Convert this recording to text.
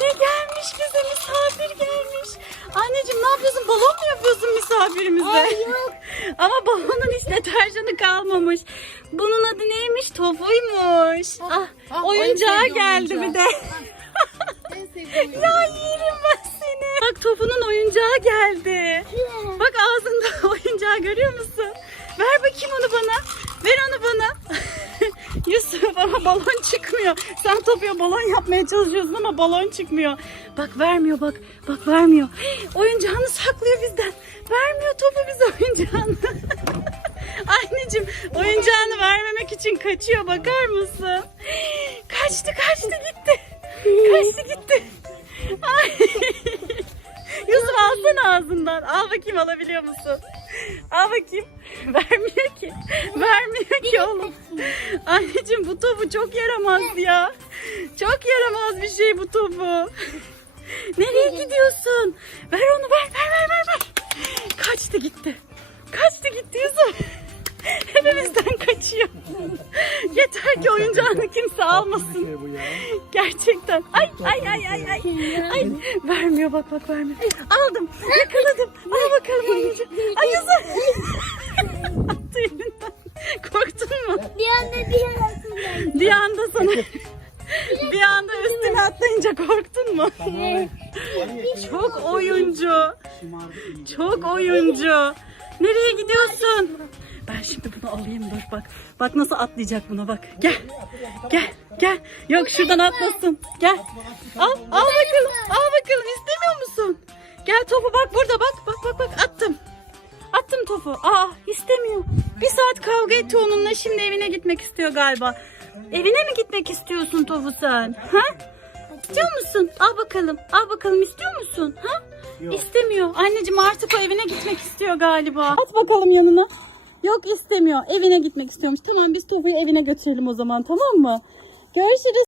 Ne gelmiş bize misafir gelmiş. Anneciğim ne yapıyorsun? Balon mu yapıyorsun misafirimize? Ay yok. Ama balonun hiç deterjanı kalmamış. Bunun adı neymiş? Tofuymuş. Ah, ah, en sevdiğim geldi oyuncağı. bir de. Ya yerim ben seni. Bak Tofu'nun oyuncağı geldi. Ama balon çıkmıyor. Sen Topu'ya balon yapmaya çalışıyorsun ama balon çıkmıyor. Bak vermiyor bak. Bak vermiyor. Oyuncağını saklıyor bizden. Vermiyor Topu bize oyuncağını. Anneciğim oyuncağını vermemek için kaçıyor bakar mısın? Kaçtı kaçtı gitti. Kaçtı gitti. Ay. Yusuf alsana ağzından. Al bakayım alabiliyor musun? Al bakayım. Vermiyor ki. Vermiyor oğlum. Anneciğim bu topu çok yaramaz ya. Çok yaramaz bir şey bu topu. Nereye gidiyorsun? Ver onu ver ver ver ver. ver. Kaçtı gitti. Kaçtı gitti Yusuf. Hepimizden kaçıyor. Yeter ki oyuncağını kimse almasın. Şey. Gerçekten. Ay ay ay ay ay. Ay vermiyor bak bak vermiyor. Aldım. Yakaladım. Al bakalım oyuncu. Ay Yusuf. Attı elinden. Korktun mu? Bir anda bir anda. Bir anda sana bir anda üstüne atlayınca korktun mu? Çok oyuncu. Çok oyuncu. Nereye gidiyorsun? Ben şimdi bunu alayım dur bak. Bak nasıl atlayacak buna bak. Gel. Gel. Gel. Yok şuradan atlasın. Gel. Al. Al bakalım. Al bakalım. İstemiyor musun? Gel topu bak burada bak. Bak bak bak attım. Attım topu. Aa istemiyor. Bir saat kavga etti onunla. Şimdi evine gitmek istiyor galiba. Evine mi gitmek istiyorsun topu sen? Ha? İstiyor musun? Al bakalım. Al bakalım istiyor musun? Ha? Yok. İstemiyor. Anneciğim artık o evine gitmek istiyor galiba. At bakalım yanına. Yok istemiyor. Evine gitmek istiyormuş. Tamam biz Tofu'yu evine götürelim o zaman tamam mı? Görüşürüz.